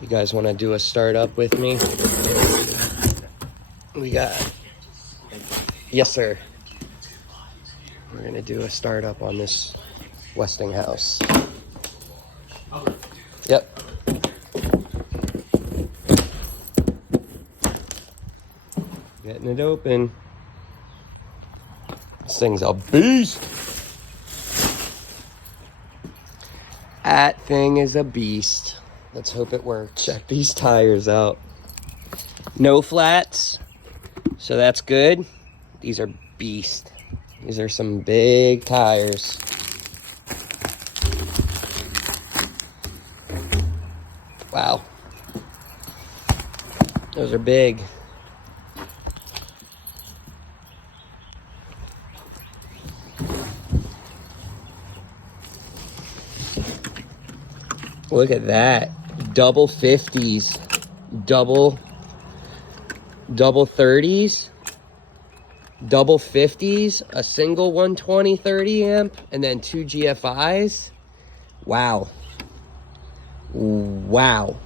You guys want to do a startup with me? We got, yes sir. We're gonna do a startup on this Westinghouse. Yep. Getting it open. This thing's a beast. That thing is a beast. Let's hope it works. Check these tires out. No flats, so that's good. These are beast. These are some big tires. Wow. Those are big. Look at that. Double 50s. Double 30s. Double 50s. A single 120 30 amp. And then 2 GFIs. Wow. Wow.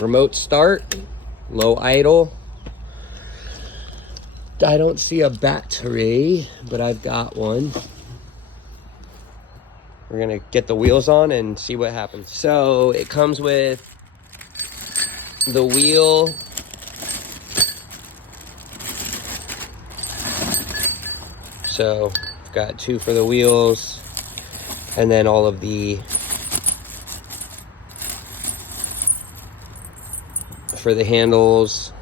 Remote start. Low idle. I don't see a battery, but I've got one. We're gonna get the wheels on and see what happens. So it comes with the wheel, so I've got 2 for the wheels, and then all of the for the handles.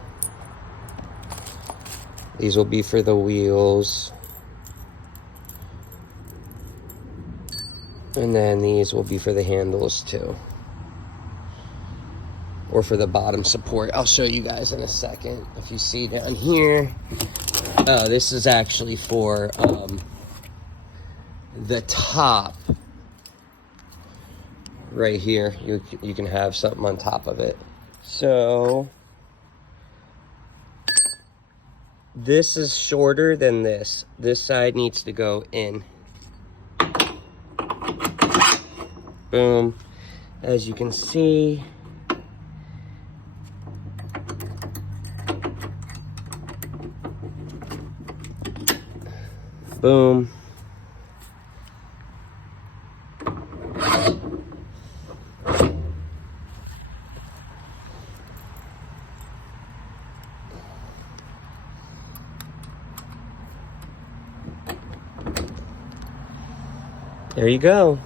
These will be for the wheels. And then these will be for the handles too. Or for the bottom support. I'll show you guys in a second. If you see down here. Oh, this is actually for the top. Right here. You can have something on top of it. So this is shorter than this. This side needs to go in. Boom. As you can see, boom. There you go.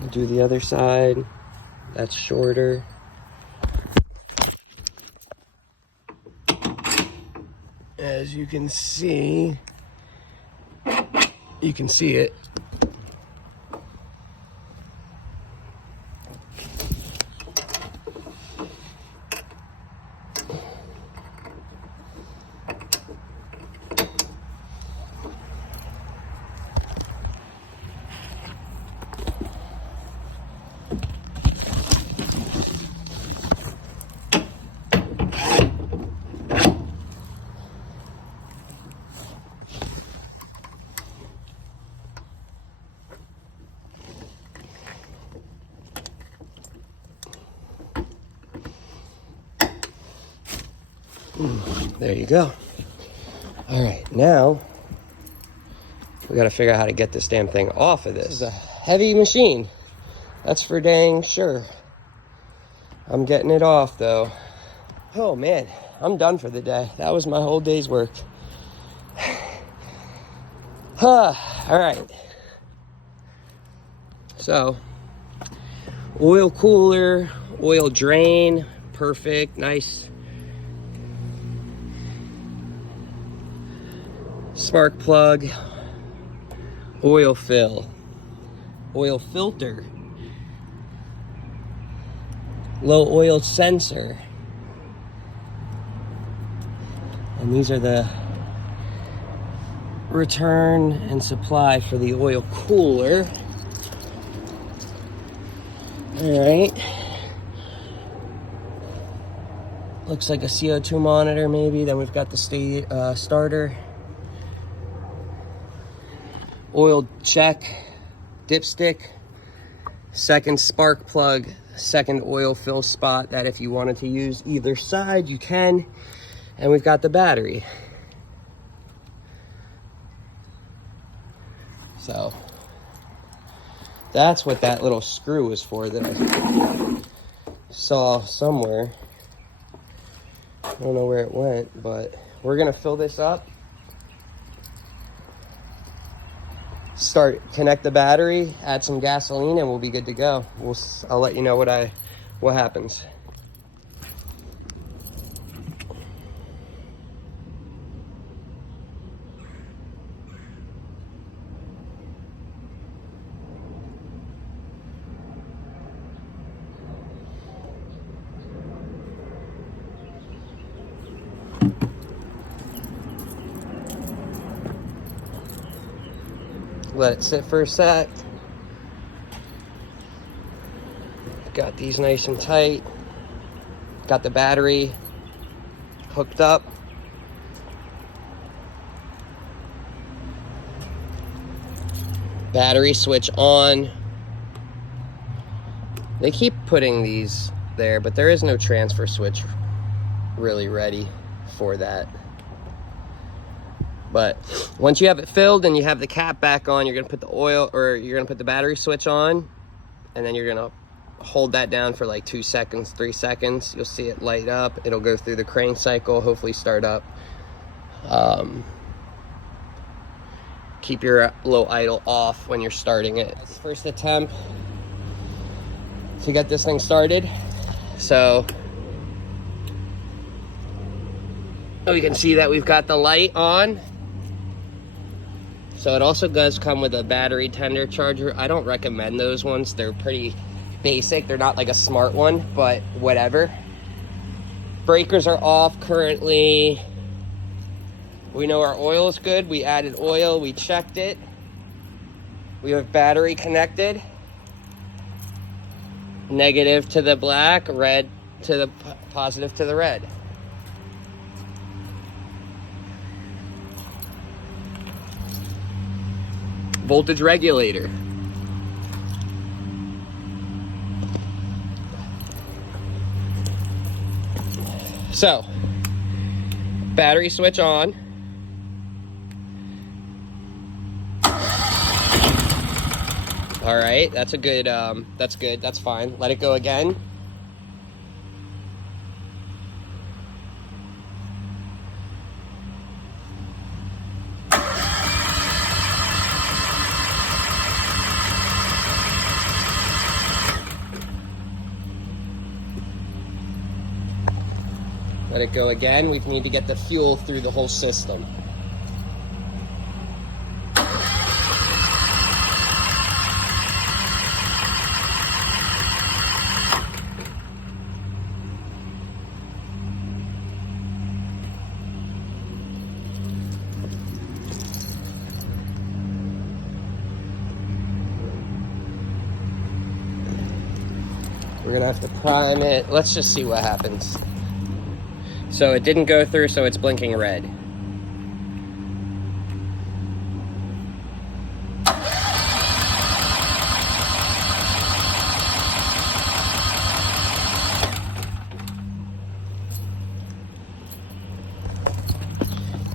I'll do the other side. That's shorter. As you can see it. There you go. All right, now we got to figure out how to get this damn thing off of this. This is a heavy machine. That's for dang sure. I'm getting it off though. Oh man, I'm done for the day. That was my whole day's work. All right. So, oil cooler, oil drain, perfect, nice. Spark plug, oil fill, oil filter, low oil sensor. And these are the return and supply for the oil cooler. All right. Looks like a CO2 monitor maybe. Then we've got the starter. Oil check, dipstick, second spark plug, second oil fill spot that if you wanted to use either side, you can. And we've got the battery. So that's what that little screw was for that I saw somewhere. I don't know where it went, but we're gonna fill this up, connect the battery, add some gasoline, and we'll be good to go. I'll let you know what happens. Let it sit for a sec. Got these nice and tight. Got the battery hooked up. Battery switch on. They keep putting these there, but there is no transfer switch really ready for that. But once you have it filled and you have the cap back on, you're gonna put the oil, or you're gonna put the battery switch on, and then you're gonna hold that down for like 2 seconds, 3 seconds. You'll see it light up. It'll go through the crank cycle, hopefully start up. Keep your low idle off when you're starting it. First attempt to get this thing started. So we can see that we've got the light on. So it also does come with a battery tender charger. I don't recommend those ones. They're pretty basic. They're not like a smart one, but whatever. Breakers are off currently. We know our oil is good. We added oil, we checked it. We have battery connected. Negative to the black, red to the positive to the red. Voltage regulator. So, battery switch on. All right, that's a good, that's good, that's fine. Let it go again. Let it go again. We need to get the fuel through the whole system. We're gonna have to prime it. Let's just see what happens. So it didn't go through, so it's blinking red.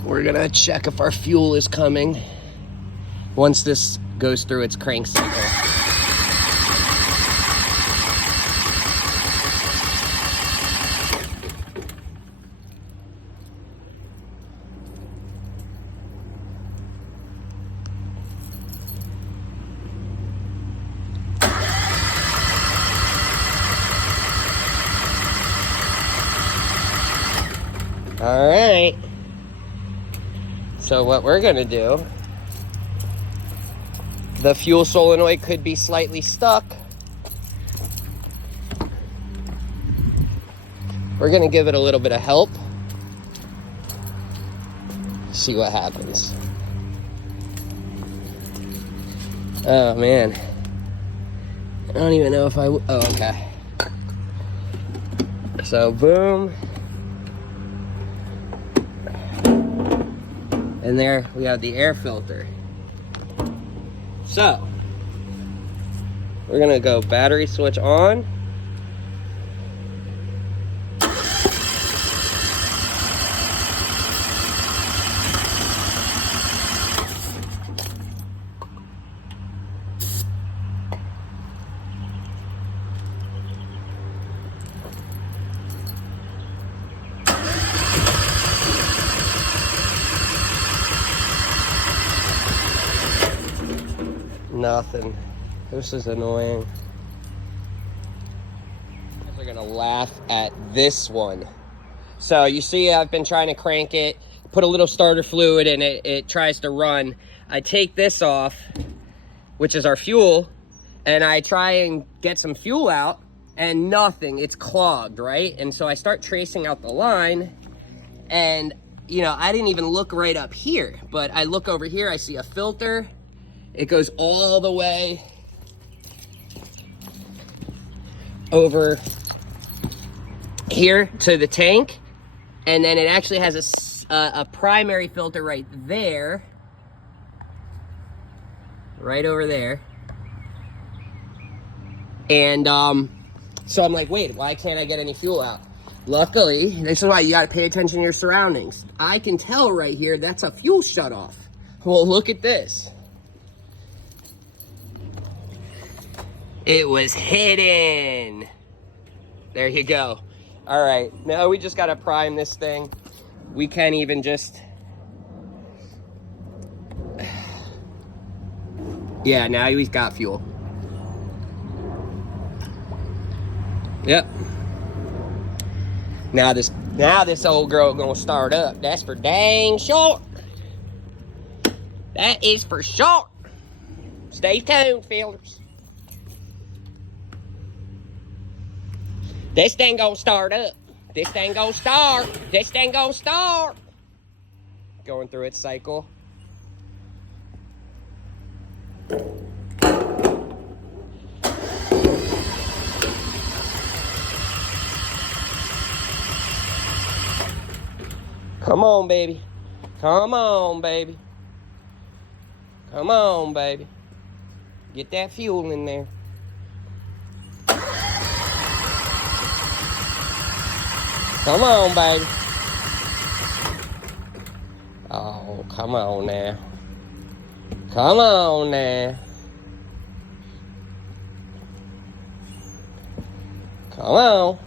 We're gonna check if our fuel is coming once this goes through its crank cycle. All right, so what we're gonna do, the fuel solenoid could be slightly stuck. We're gonna give it a little bit of help. See what happens. Oh man, I don't even know if oh, okay. So boom. And there we have the air filter. So, We're gonna go battery switch on. Nothing. This is annoying. We're gonna laugh at this one. So you see I've been trying to crank it, put a little starter fluid in it, it tries to run. I take this off, which is our fuel, and I try and get some fuel out, and nothing, it's clogged, right? And so I start tracing out the line, and you know, I didn't even look right up here, but I look over here, I see a filter. It goes all the way over here to the tank, and then it actually has a primary filter right there, right over there. And so I'm like, wait, why can't I get any fuel out? Luckily, this is why you gotta pay attention to your surroundings. I can tell right here that's a fuel shutoff. Well, look at this. It was hidden. There you go. All right, now we just gotta prime this thing. We can't even just... Yeah, now we've got fuel. Yep. Now this old girl gonna start up. That's for dang sure. That is for sure. Stay tuned, fellas. This thing gonna start up. This thing gonna start. This thing gonna start. Going through its cycle. Come on, baby. Come on, baby. Come on, baby. Get that fuel in there. Come on, baby. Oh, come on now. Come on now. Come on.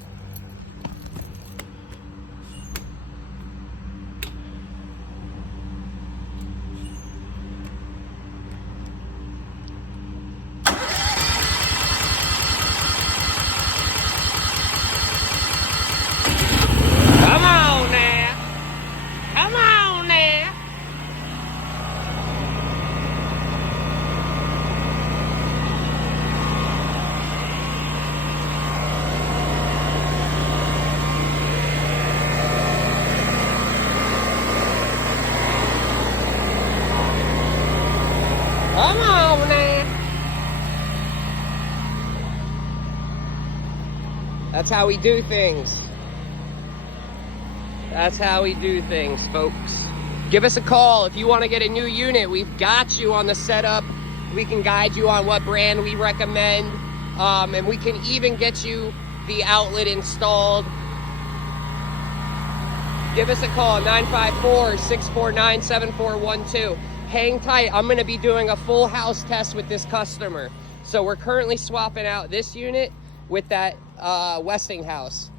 Come on now. That's how we do things. That's how we do things, folks. Give us a call if you want to get a new unit. We've got you on the setup. We can guide you on what brand we recommend. And we can even get you the outlet installed. Give us a call, 954-649-7412. Hang tight, I'm gonna be doing a full house test with this customer. So we're currently swapping out this unit with that Westinghouse.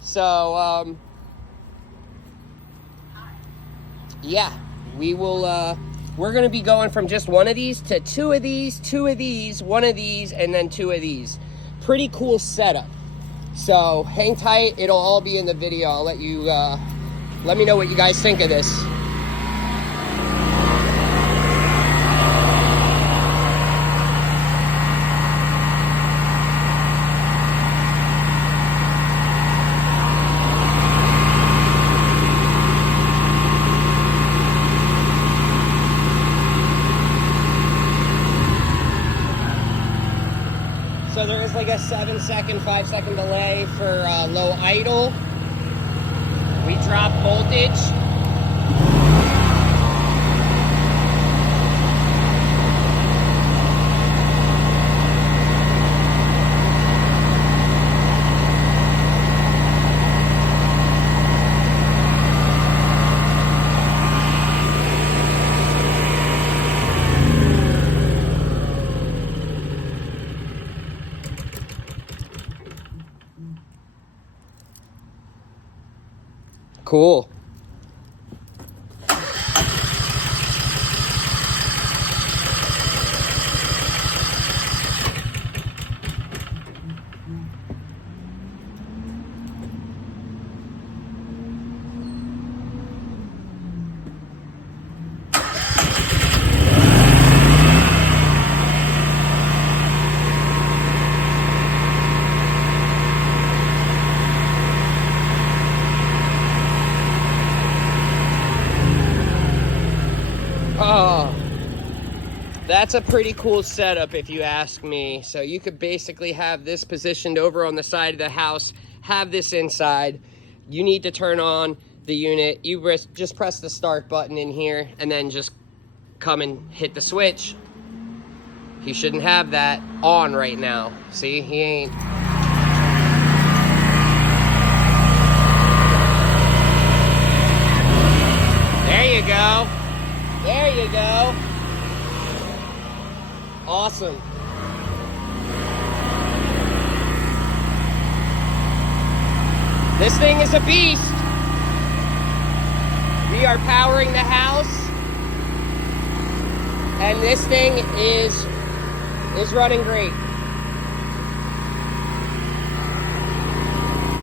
So, yeah, we will, we're gonna be going from just one of these to two of these, one of these, and then two of these. Pretty cool setup. So hang tight, it'll all be in the video. I'll let you, let me know what you guys think of this. So there is like a 7-second, 5-second delay for low idle. We drop voltage. Cool. Oh, that's a pretty cool setup if you ask me. So you could basically have this positioned over on the side of the house, have this inside. You need to turn on the unit. You just press the start button in here and then just come and hit the switch. He shouldn't have that on right now. See, he ain't. There you go. There you go. Awesome. This thing is a beast. We are powering the house, and this thing is running great.